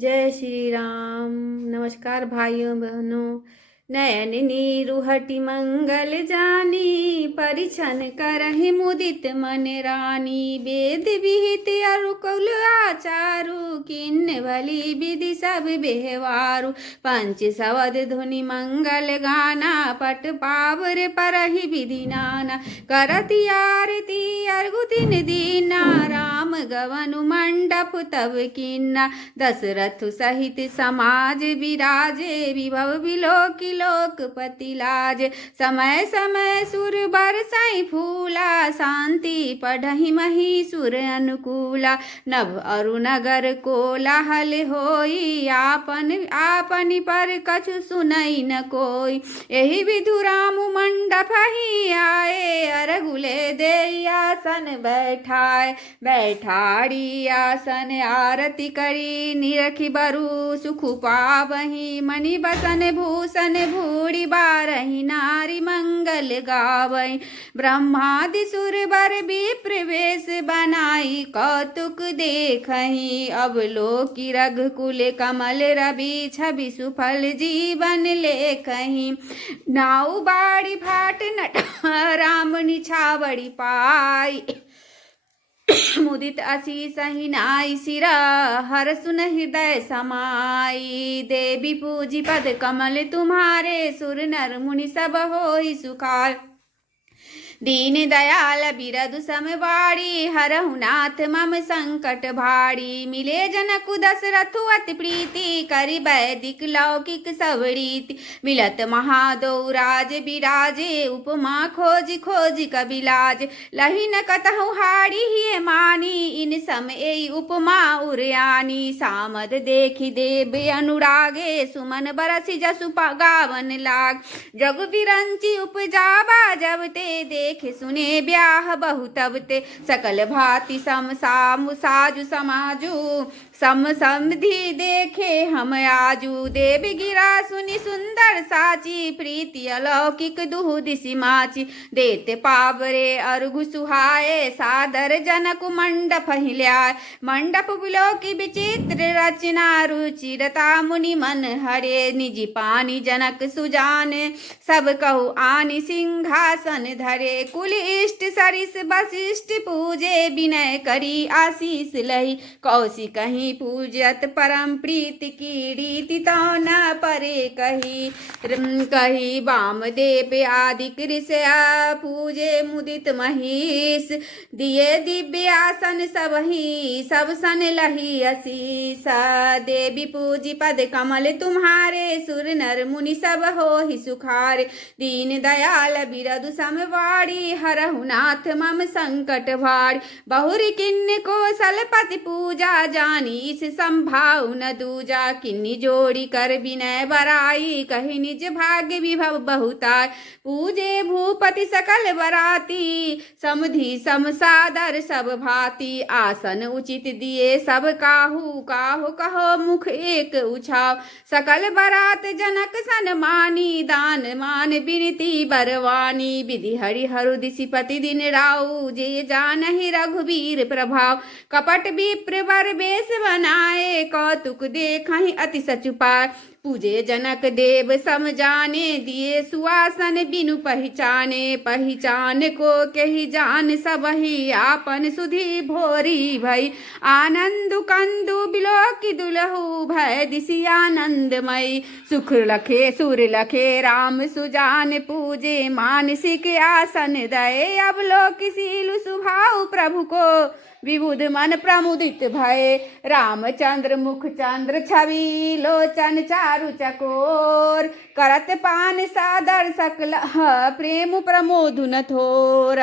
जय श्री राम। नमस्कार भाइयों बहनों। नयन नीरुहटि मंगल जानी, परिछन करहि मुदित मन रानी। वेद विहित अरुकुल आचारु, किन्न भली विधि सब बेहवारु। पंच सवद धुनि मंगल गाना, पट पावर परहि विधि नाना। करति आरती अर्घु दिन दीना, राम गवनु मंडप तब कीन्ना। दशरथ सहित समाज विराजे, विभव बिलोकी लोकपति लाज। समय समय सुर बरसई फूला, शांति पढ़हि महीसुर अनुकूला। नभ अरु नगर कोलाहल होई, आपन आपनि पर कछु सुनई न कोई। एहि विधु राम मंडप ही आए, अरगुले दे आसन बैठाए। बैठाड़ी आसन आरती करी, निरखि बरु सुख पावहि। मणि बसन भूषण भूरि बारहि, नारी मंगल गावै। ब्रह्मादि सुर बर विप्र वेश बनाई, कौतुक देखहि। अवलोकि रघुकुल कमल रवि, छवि सुफल जीवन लेखहि। नाउ बाड़ी भाट नट राम निछावरि पाई, मुदित असीस ही नाई सिरा, हर सुन हृदय समाई। देवी पूजी पद कमल तुम्हारे, सुर नर मुनि सब होई सुखार। दीन दयाल बिरदु समवाड़ी, हरहु नाथ मम संकट भाड़ी। मिले जनकु दशरथु अति प्रीति, करि वैदिक लौकिक सब रीति। मिलत महादो राज बिराजे, उपमा खोज खोज कबिलाज। लही न कतहु हाड़ी ही मानी, इन सम एई उपमा उरयानी। सामद देखि देव अनुरागे, सुमन बरसि जसु गावन लाग। जग बिरंची उपजावा जब ते, देखे सुने ब्याह बहुतबते। सकल भांति सम सामु साजु समाजु, सम समधि देखे हम आजू। देव गिरा सुनि सुंदर साची, प्रीति अलौकिक दुहु दिसि माची। देते पावरे अर्घु सुहाए, सादर जनक मंडप हिल्याय। मंडप बिलोकी विचित्र रचना, रुचिरता मुनि मन हरे। निज पानी जनक सुजाने, सब कहु आनि सिंहासन धरे। कुल इष्ट सरिस वशिष्ठ पूजे, विनय करी आशीष लही। कौशिक कहीं पूजत परम प्रीति की, रीति तो न परे कही। कही वामदेव आदि कृष्या, पूजे मुदित महीस। दिए दिव्य आसन सबही, सब सन लही असीस। देवी पूजी पद कमल तुम्हारे, सुर नर मुनि सब होहि सुखारे। दीन दयाल बिरदु समवाड़ी, हरहु नाथ मम संकट भारी। बहुरी किन्न कौशलपति पूजा, जानी इस संभाव न दूजा। किन्नी जोड़ी कर विनय बराई, कही निज भाग्य विभव बहुताय। पूजे भूपति सकल बराती, समधि सम सादर सब भांति। आसन उचित दिए सब काहू, काहू कहो मुख एक उछाव। सकल बरात जनक सन मानी, दान मान विनती बरवानी। विधि हरि हरु दिसिपति दिन राऊ, जे जानहि रघुवीर प्रभाव। कपट विप्र बर बेश बनाए, कौतुक देखहि अति सचुपाय। पूजे जनक देव सम जाने, दिए सुआसन बिनु पहचाने। पहचान को कही जान सबही, आपन सुधि भोरी भई। आनंद कंदु बिलोकी दुलहु, भय दिसि आनंदमयी। सुख लखे सुर लखे राम सुजान, पूजे मानसिक आसन दये। अवलोकि सीलु सुभाव प्रभु को, विबुध मन प्रमुदित भये। रामचंद्र मुख चंद्र छवि, लोचन चारु चकोर। करत पान सादर सकल प्रेम प्रमोद न थोर।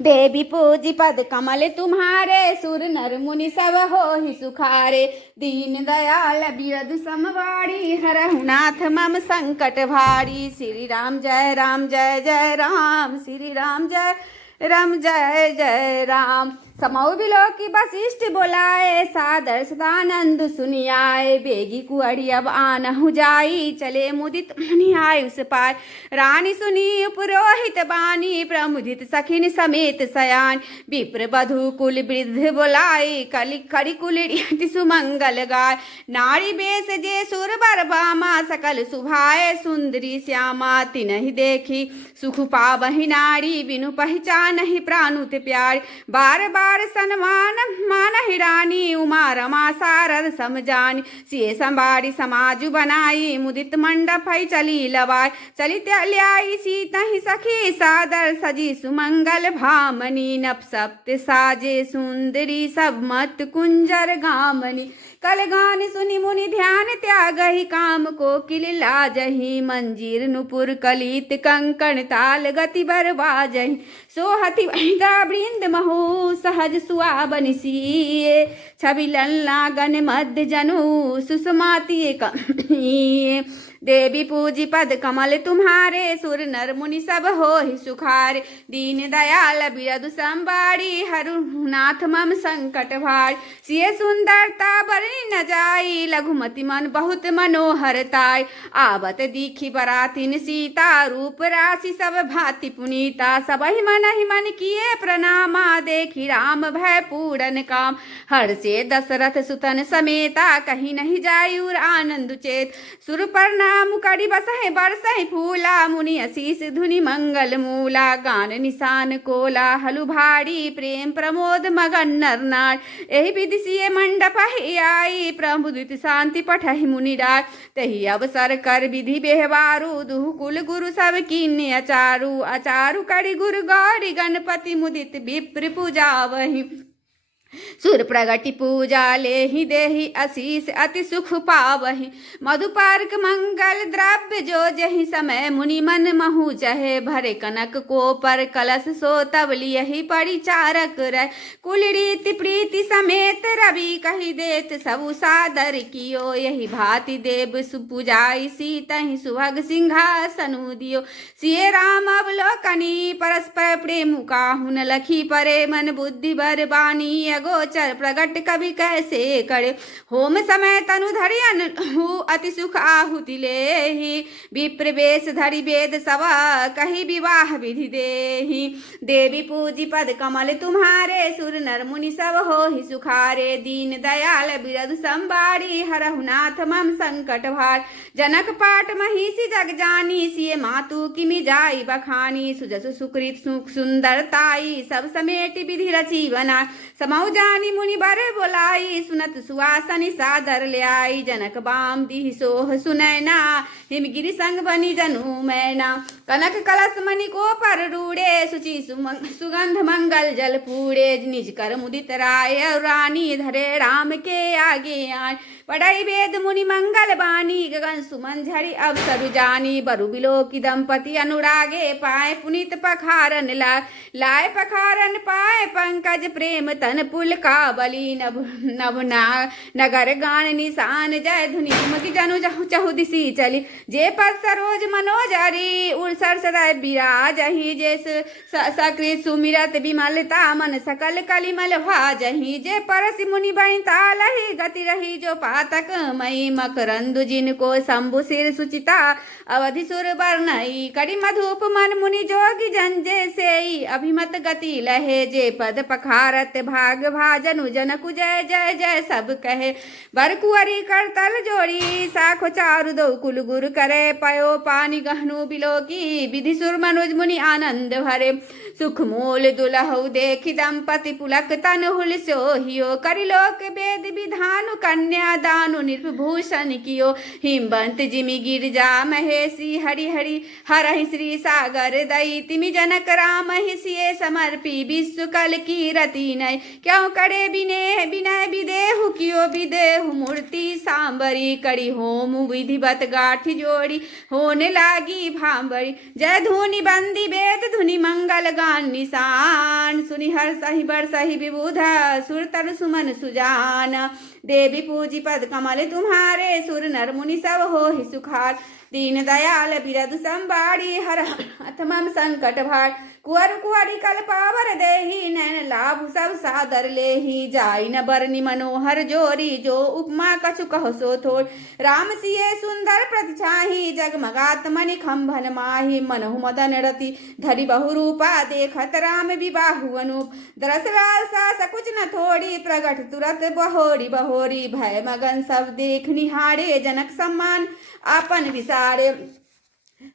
देवी पूजी पद कमल तुम्हारे, सुर नर मुनि सब होहि सुखारे। दीन दयाल बिरदु समवाड़ी, हरहु नाथ मम संकट भारी। श्री राम जय राम जय जय राम, श्री राम जय राम जय जय राम। समौ बिलो की वशिष्ठ बोलाए, सादर सदानंद सुनियाए। बेगी कुअरी अब आनहु जाई, चले मुदित मुनि आए उस पार। रानी सुनी पुरोहित बानी, प्रमुदित सखिन समेत सयान। विप्र बधु कुल वृद्ध बोलाए, कलि खड़ी कुल सुमंगल गाय। नारी बेस जे सुर बर बामा, सकल सुभाए सुंदरी श्यामा। तिनहि देखी सुख पावहि नारी, बिनु पहचानहि प्राणुत प्यार। बार बार सन्मान मानहि रानी, उमा रमा सारद समजानी। सिए संबारी समाजु बनाई, मुदित मंडप है चली लवाई। चली त्याई सीतहि सखी, सादर सजी सुमंगल भामनी। नप सप्त साजे सुंदरी, सब मत कुंजर गामनी। कल गान सुनि मुनि ध्यान त्यागहि, काम को किल लाजहि। मंजीर नुपुर कलित कंकण, ताल गति बर बाजहि। सोहति वैदा वृंद महु, सहज सुआबन सिए। छवि ललना गण मध्य जनु, सुषमाति कमिए। देवी पूजी पद कमल तुम्हारे, सुर नर मुनि सब होहि सुखारे। दीन दयाल बिरदु संबारी, हरुनाथ मम संकट भार। सिय सुंदरता बरनी न जाई, लघुमति मन बहुत मनोहर ताई। आवत दीखी बरातिन सीता, रूप राशि सब भांति पुनीता। सबहि मनहि मन किए प्रणामा, देखी राम भय पूरन काम। हर्षे दशरथ सुतन समेता, कहीं नहीं जायुर आनंद चेत। सुर प्रणाम करी बसहि बरसहि फूला, मुनि असीस धुनि मंगल मूला। गान निशान कोला हलु भारी, प्रेम प्रमोद मगन नर नार। एहि विधि सिए मंडप आई, प्रमुदित शांति पठहि मुनि राय। तहि अवसर कर विधि बेहवारू, दुहु कुल गुरु सब कीन्य अचारू। अचारू करि गुरु गौरी गणपति, मुदित विप्र पूजावहि। सुर प्रगति पूजा लेहि, देहि आशीष अति सुख पावहि। मधुपर्क मंगल द्रव्य जो जहि, समय मुनि मन महु चहे। भरे कनक को पर कलश, सो तब लियहि परिचारक रह। कुल रीति प्रीति समेत रवि, कहि देत सबु सादर कियो। यही भांति देव सुपूजाई, सीतहि सुभग सिंहासनु दियो। सिए राम अवलोकनी, परस्पर प्रेम काहुन लखी परे। मन बुद्धि बर बानी गोचर, प्रगट कवि कैसे करे। होम समय तनु धरियन हु, अति सुख आहुति लेहि। विप्र वेश धरि वेद सवा, कहि विवाह विधि देहि। देवी पूजी पद कमल तुम्हारे, सुर नर मुनि सब होहि सुखारे। दीन दयाल बिरदु संबारी, हरहु नाथ मम संकट भार। जनक पाट महिषी जग जानी, सिए मातु किमि जाई बखानी। सुजसु सुकृत सुख सुंदरताई, सब समेटि विधि रची बनाई। समौ जानी मुनि बर बोलाई, सुनत सुआसनि सादर ले आई। जनक बाम दीहि सोह सुनैना, हिमगिरि संग बनी जनु मैना। कनक कलश मणि को पर रूड़े, सुचि सुगंध मंगल जल पूड़े। निज कर मुदित राय रानी, धरे राम के आगे आए। पढ़ई वेद मुनि मंगल बानी, गगन सुमन झरि अवसर जानी। बरु बिलो की दंपति अनुरागे, पाए पुनित पखारन लाए पखारन पाए। पंकज प्रेम तन पुल का बली, नभ नगर गान निशान। जय धुनि कुमति जनु जहु चहु दिसी चली। जे पद सरोज मनोजरी, उर्सर सदा बिराजहि। जे सकृत सुमिरत विमलता, मन सकल कलिमल भाजहि। जे परसि मुनि बनितालहि, गति रही जो पातक मई। मकरंदु जिनको शंभु सिर सुचिता, अवधि सुर बरनई। करि मधुप मन मुनि जोगी जन जे सेई। अभिमत गति लहे, जे पद पखारत भाग भाजनु। जनकु जय जय जय सब कहे। बर कुंवरी करतल जोड़ी, साखो चारु दो कुल गुरु करे। पयो पानी गहनु बिलो की, विधि सुर मनुज मुनि आनंद भरे। सुख मूल दुलहु देखि दंपति, पुलक तन हुल सोहियो। करिलोक वेद विधानु, कन्या दानु निर्भूषण कियो। हिमवंत जिमि गिरजा महेशी, हरि हरि हरहि श्री सागर दई। तिमि जनक राम ही सिए समर्पी, विश्व कल की रति नय। क्यों करे बिने बिनय विदेहु कियो। विदेहु मूर्ति सांबरी, करी होम विधिवत गाठी जोड़ी, होने लागी भांबरी। जय धुनि बंदी वेद धुनि मंगल गान निशान, सुनि हर सही बर सही विबुध सुर तर सुमन सुजान। देवी पूजी पद कमल तुम्हारे, सुर नर मुनि सब हो ही सुखार। दीन दयाल बिरदु संबाड़ी, हर अथमम संकट भार। कुंवर कुंवरी कल्पावर देहि, नैन लाभ सब सादर लेहि। जाई न बरनि मनोहर जोरी, जो उपमा कछु कहो सो थोर। राम सिए सुंदर प्रतिछाहि, जगमगात मणि खंभन माहि। मनहु मदन रति धरि बहुरूपा, देखत राम विबाहु अनूप। दरस लालसा सकुच न थोड़ी, प्रगट तुरत बहोरी बहोरी। भय मगन सब देख निहारे, जनक सम्मान आपन विसारे।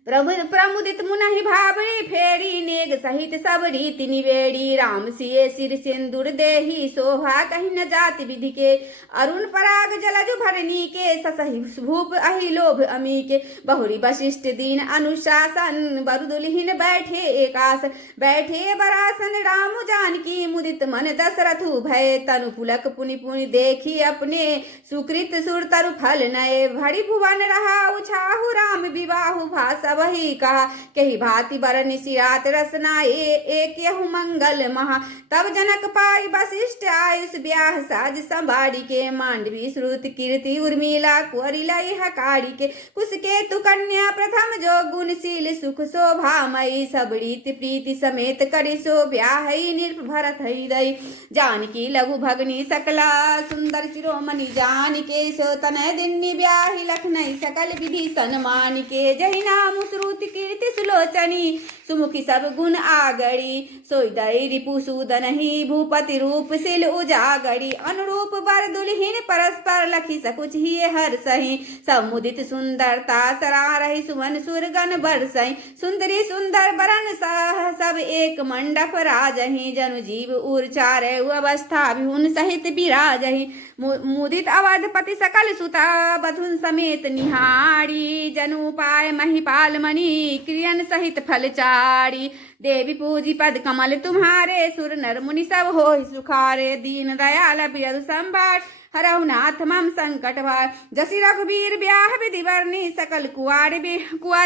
प्रमुदित मुनहि भाबरी, फेरी नेग सहित सब रीति निवेड़ी। राम सिए सिर सिंदूर देहि, शोभा कहीं न जाति विधि के। अरुण पराग जलजु भरनी के, ससहि भूप अहि लोभ अमी के। बहुरी वशिष्ठ दीन अनुशासन, बरु दुल्हिन बैठे एकासन। बैठे बरासन राम जानकी, मुदित मन दशरथु भय। तनु पुलक पुनि पुनि देखी अपने, सुकृत सुर तरु फल नए। भरी भुवन रहा उछाहु, राम विवाहु भास वही कहा। कही भांति बरनि सिरात रसना, एक यहु मंगल महा। तब जनक पाई वशिष्ठ आयुष, ब्याह साज संबाड़ी के। मांडवी श्रुत कीर्ति उर्मिला, कुंवरी लई हकारी के। कुश केतु कन्या प्रथम जो, गुणशील सुख शोभा मई। सब रीति प्रीति समेत करी, सो ब्याह निर्भ भरत हृदय। जानकी लघु भगनी सकला, सुंदर शिरोमणि जान के। सो तनय दिन्नी ब्याही, लखनई सकल विधि सन्मान के। जहि नाम श्रुति कीर्ति सुलोचनी, सुमुखी सब गुण आगड़ी। सोईदई रिपु सूदनहि, भूपति रूप सिल उजागड़ी। अनुरूप बर दुल्हिन परस्पर, लखी सकुच ही हर सही। समुदित सुंदरता सरारहि, सुमन सुरगन बरसई। सुंदरी सुंदर बरन सह, सब एक मंडप राजहि। जनु जीव उर चारे, अवस्था विहुन सहित बिराजहि। मुदित अवधपति सकल सुता, बधुन समेत निहारी। जनु पाय महिपाल मणि, क्रियन सहित फलचारी। देवी पूजी पद कमल तुम्हारे, सुर नर मुनि सब हो सुखारे। दीन दयाल बिरदु संभार, हरहु नाथ मम संकट भार। जसि रघुबीर ब्याह विधि बरनी, सकल कुआर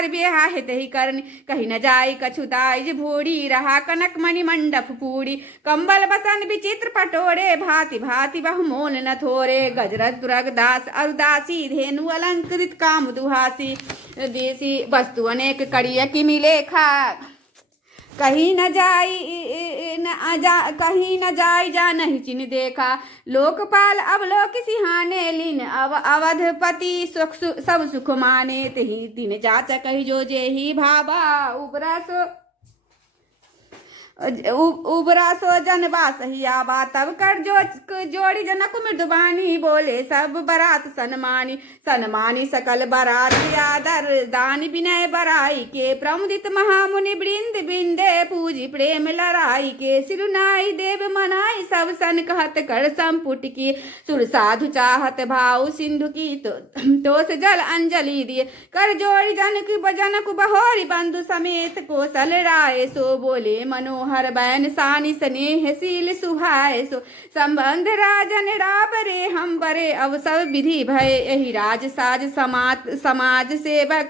ब्याह हितहि करनी। कहीं न जाई कछु दाइज भूड़ी, रहा कनक मणि मंडप पूड़ी। कंबल बसन विचित्र पटोरे, भांति भांति बहुमोल न थोरे। गजरज तुरग दास अरुदासी, धेनु अलंकृत काम दुहासी। देसी वस्तु अनेक कड़िया की मिलेखा, कहीं न जाई जा नहीं चिन्ह देखा। लोकपाल अवलोक सिहाने, लीन अवधपति सब सुख माने। तही तीन जाचा कही जो जेहि भाबा, उबरा सो जनबा सही आबा। तब कर जोड़ी जनक मृदुबानी, बोले सब बरात सन्मानी। सन्मानी सकल बरात आदर, दान विनय बराई के। प्रमुदित महामुनि वृंद बिंदे, पूजी प्रेम लड़ाई के। सिरुनाई देव मनाई, सब सन कहत कर संपुट की। सुर साधु चाहत भाव, सिंधु की तोस जल अंजलि दिए। कर जोड़ी जनक बहोरी, बंधु समेत कोसल राय। सो बोले मनोहर बैन सानि, स्नेहशील सुभाय। सो संबंध राजन राबरे, हम बरे अब सब विधि भय। यही राज साज समाज सेवक,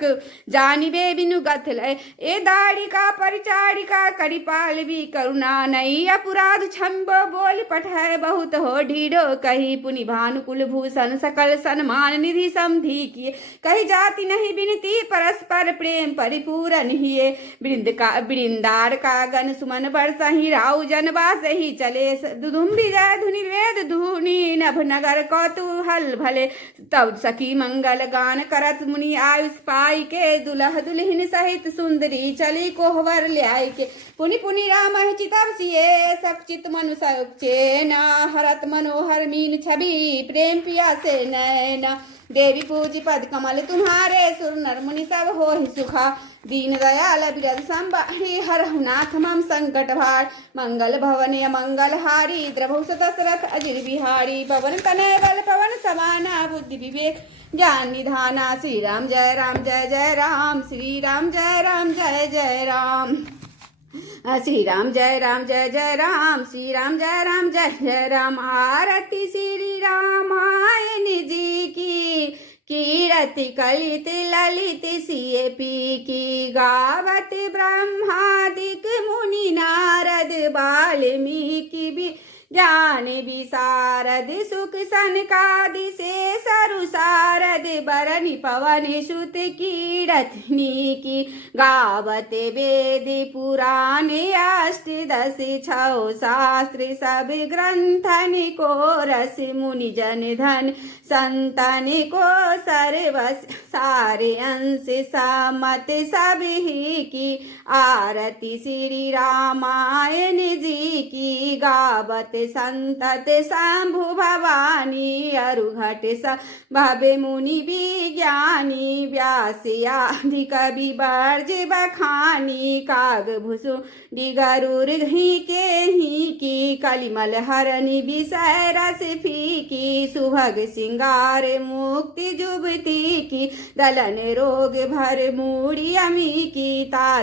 जानिबे बिनु गथ लय। ए दाड़िका परिचारिका, करिपाल भी करुणा नई। अपराध क्षम्बो बोल पठय, बहुत हो ढीढ़ो कही। पुनि भानुकुल भूषण सकल सन्मान, निधि समधि किए। कही जाति नहीं बिनती, परस्पर प्रेम परिपूरन हिए। वृंदार का गण सुमन बरसहि, राउ जनबा सही चले। दुदुम्बी जय धुनि वेद धुनि, नभ नगर कौतूहल भले। तब सखी मंगल गान करत, मुनि आयुष पाई के। दुल्ह दुल्हिन सहित सुंदरी, चली कोहवर ल्याई के। पुनि पुनि राम चितव सिए, सचित मनु चेना। हरत मनोहर मीन छवि, प्रेम पिया से नैना। देवी पूजी पद कमल तुम्हारे, सुर नर मुनि सब हो सुखा। दीन दयाल बिरद संबारी, हरहु नाथ मम संकट भार। मंगल भवन मंगल हारी, द्रभु दशरथ अजिर बिहारी। पवन तनय बल पवन समाना, बुद्धि विवेक ज्ञान निधाना। श्री राम जय राम जय जय राम, श्री राम जय राम जय जय राम। श्री राम जय राम जय जय राम, श्री राम जय राम जय जय राम। आरती श्री राम। अति कलित ललित सिय पी की गावत ब्रह्मादिक मुनि नारद वाल्मीकि भी ज्ञान विशारद सुख सनकादि से सरु सारद बरनि पवन सुत कीरत्नी की गावत वेद पुराण अष्टदश छौ शास्त्र सब ग्रंथन को रस मुनि जन धन संतन को सर्वस सारे अंश समत सभी की आरती श्री रामायण जी की गावत संतत शंभु भवानी अरुघट स भवे मुनि विज्ञानी व्यास आदि कवि बर्ज बखानी काग भूसु गरुर ही के ही की कलिमल हरनि विषय रस फीकी सुभग सिंगार मुक्ति जुबती की दलन रोग भर मूढ़ी अमी की ता